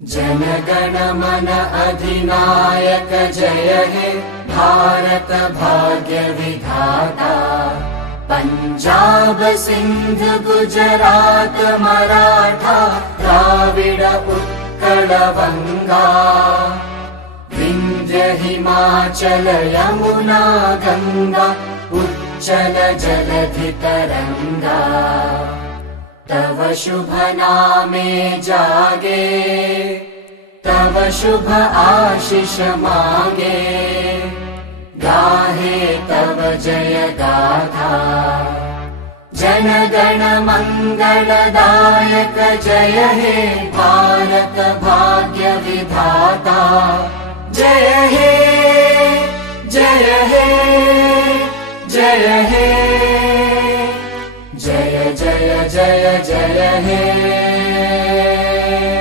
जनगण मन अधिनायक जय हे भारत भाग्य विधाता। पंजाब सिंध गुजरात मराठा द्राविड उत्कल वंगा। विंध्य हिमाचल यमुना गंगा उच्चल जलधि तरंगा। तव शुभ नामे जागे तव शुभ आशीष मांगे। गाहे तव जय गाथा जनगण मंगलदायक जय हे भारत भाग्य विधाता। जय हे जय हे जय हे जय जय जय जय हे।